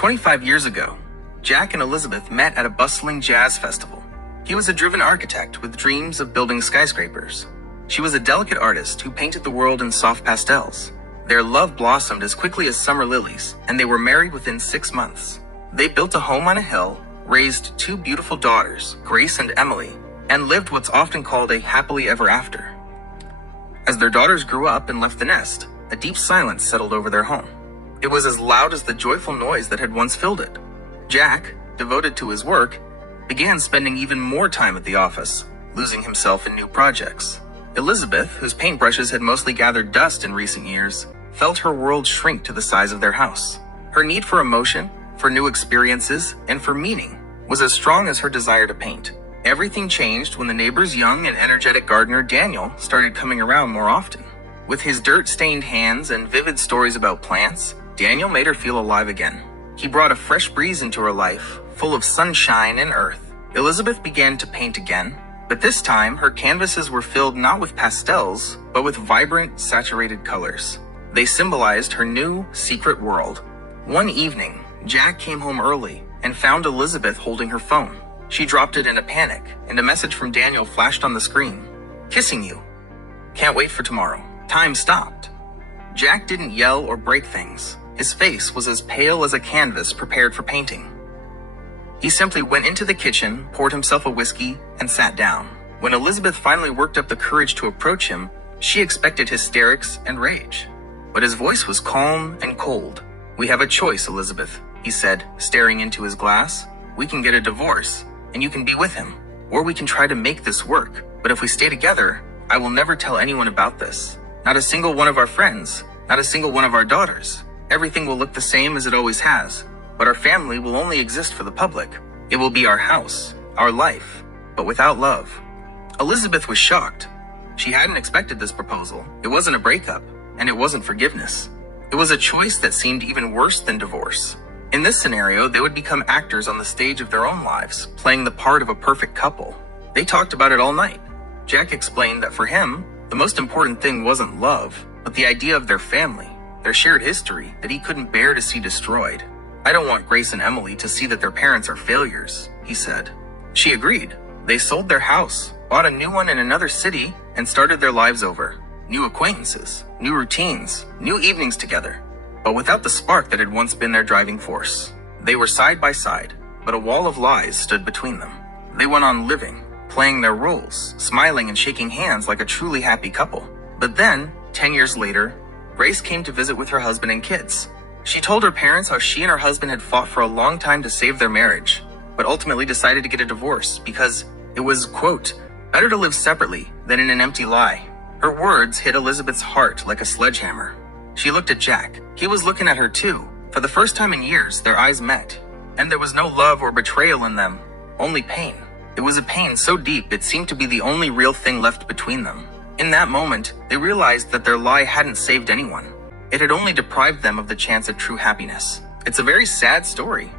25 years ago, Jack and Elizabeth met at a bustling jazz festival. He was a driven architect with dreams of building skyscrapers. She was a delicate artist who painted the world in soft pastels. Their love blossomed as quickly as summer lilies, and they were married within 6 months. They built a home on a hill, raised 2 beautiful daughters, Grace and Emily, and lived what's often called a happily ever after. As their daughters grew up and left the nest, a deep silence settled over their home. It was as loud as the joyful noise that had once filled it. Jack, devoted to his work, began spending even more time at the office, losing himself in new projects. Elizabeth, whose paintbrushes had mostly gathered dust in recent years, felt her world shrink to the size of their house. Her need for emotion, for new experiences, and for meaning was as strong as her desire to paint. Everything changed when the neighbor's young and energetic gardener Daniel started coming around more often. With his dirt-stained hands and vivid stories about plants, Daniel made her feel alive again. He brought a fresh breeze into her life, full of sunshine and earth. Elizabeth began to paint again, but this time her canvases were filled not with pastels, but with vibrant, saturated colors. They symbolized her new, secret world. One evening, Jack came home early and found Elizabeth holding her phone. She dropped it in a panic, and a message from Daniel flashed on the screen. "Kissing you. Can't wait for tomorrow." Time stopped. Jack didn't yell or break things. His face was as pale as a canvas prepared for painting. He simply went into the kitchen, poured himself a whiskey, and sat down. When Elizabeth finally worked up the courage to approach him, she expected hysterics and rage. But his voice was calm and cold. "We have a choice, Elizabeth," he said, staring into his glass. "We can get a divorce, and you can be with him. Or we can try to make this work. But if we stay together, I will never tell anyone about this. Not a single one of our friends, not a single one of our daughters. Everything will look the same as it always has, but our family will only exist for the public. It will be our house, our life, but without love." Elizabeth was shocked. She hadn't expected this proposal. It wasn't a breakup, and it wasn't forgiveness. It was a choice that seemed even worse than divorce. In this scenario, they would become actors on the stage of their own lives, playing the part of a perfect couple. They talked about it all night. Jack explained that for him, the most important thing wasn't love, but the idea of their family, their shared history that he couldn't bear to see destroyed. "I don't want Grace and Emily to see that their parents are failures," he said. She agreed. They sold their house, bought a new one in another city, and started their lives over. New acquaintances, new routines, new evenings together, but without the spark that had once been their driving force. They were side by side, but a wall of lies stood between them. They went on living, playing their roles, smiling and shaking hands like a truly happy couple. But then, 10 years later, Grace came to visit with her husband and kids. She told her parents how she and her husband had fought for a long time to save their marriage, but ultimately decided to get a divorce because it was, quote, "better to live separately than in an empty lie." Her words hit Elizabeth's heart like a sledgehammer. She looked at Jack. He was looking at her too. For the first time in years, their eyes met, and there was no love or betrayal in them, only pain. It was a pain so deep it seemed to be the only real thing left between them. In that moment, they realized that their lie hadn't saved anyone. It had only deprived them of the chance at true happiness. It's a very sad story.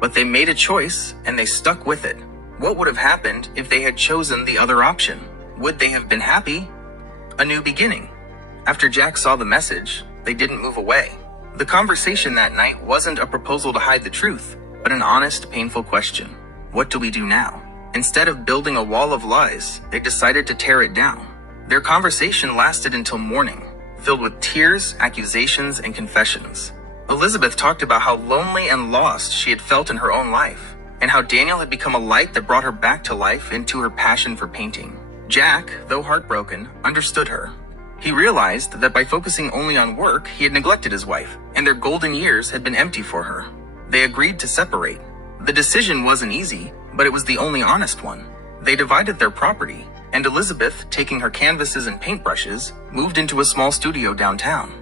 But they made a choice, and they stuck with it. What would have happened if they had chosen the other option? Would they have been happy? A new beginning. After Jack saw the message, they didn't move away. The conversation that night wasn't a proposal to hide the truth, but an honest, painful question. What do we do now? Instead of building a wall of lies, they decided to tear it down. Their conversation lasted until morning, filled with tears, accusations, and confessions. Elizabeth talked about how lonely and lost she had felt in her own life, and how Daniel had become a light that brought her back to life and to her passion for painting. Jack, though heartbroken, understood her. He realized that by focusing only on work, he had neglected his wife, and their golden years had been empty for her. They agreed to separate. The decision wasn't easy, but it was the only honest one. They divided their property, and Elizabeth, taking her canvases and paintbrushes, moved into a small studio downtown.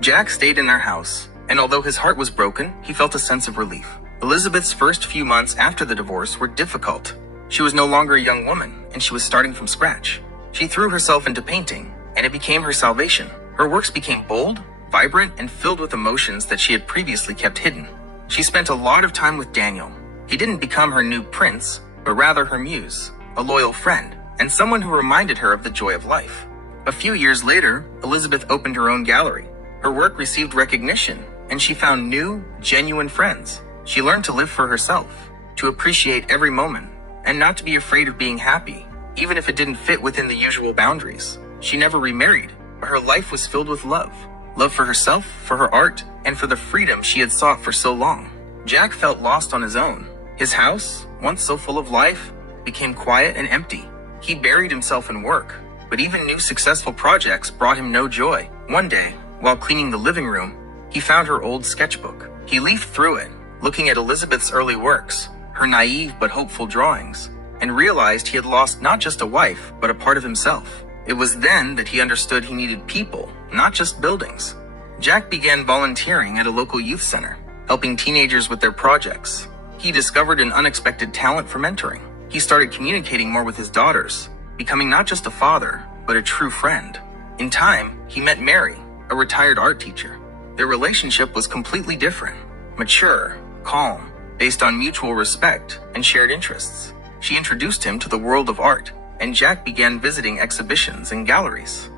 Jack stayed in their house, and although his heart was broken, he felt a sense of relief. Elizabeth's first few months after the divorce were difficult. She was no longer a young woman, and she was starting from scratch. She threw herself into painting, and it became her salvation. Her works became bold, vibrant, and filled with emotions that she had previously kept hidden. She spent a lot of time with Daniel. He didn't become her new prince, but rather her muse, a loyal friend, and someone who reminded her of the joy of life. A few years later, Elizabeth opened her own gallery. Her work received recognition, and she found new, genuine friends. She learned to live for herself, to appreciate every moment, and not to be afraid of being happy, even if it didn't fit within the usual boundaries. She never remarried, but her life was filled with love. Love for herself, for her art, and for the freedom she had sought for so long. Jack felt lost on his own. His house, once so full of life, became quiet and empty. He buried himself in work, but even new successful projects brought him no joy. One day, while cleaning the living room, he found her old sketchbook. He leafed through it, looking at Elizabeth's early works, her naive but hopeful drawings, and realized he had lost not just a wife, but a part of himself. It was then that he understood he needed people, not just buildings. Jack began volunteering at a local youth center, helping teenagers with their projects. He discovered an unexpected talent for mentoring. He started communicating more with his daughters, becoming not just a father, but a true friend. In time, he met Mary, a retired art teacher. Their relationship was completely different, mature, calm, based on mutual respect and shared interests. She introduced him to the world of art, and Jack began visiting exhibitions and galleries.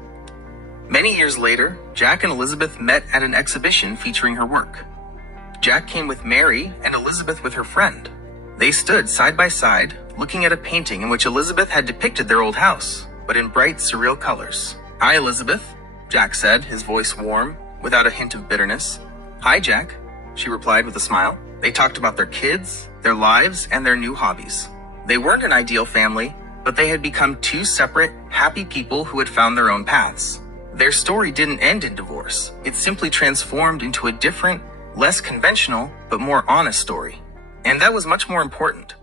Many years later, Jack and Elizabeth met at an exhibition featuring her work. Jack came with Mary and Elizabeth with her friend. They stood side by side, looking at a painting in which Elizabeth had depicted their old house, but in bright, surreal colors. "Hi, Elizabeth," Jack said, his voice warm, without a hint of bitterness. "Hi, Jack," she replied with a smile. They talked about their kids, their lives, and their new hobbies. They weren't an ideal family, but they had become two separate, happy people who had found their own paths. Their story didn't end in divorce. It simply transformed into a different, less conventional, but more honest story. And that was much more important.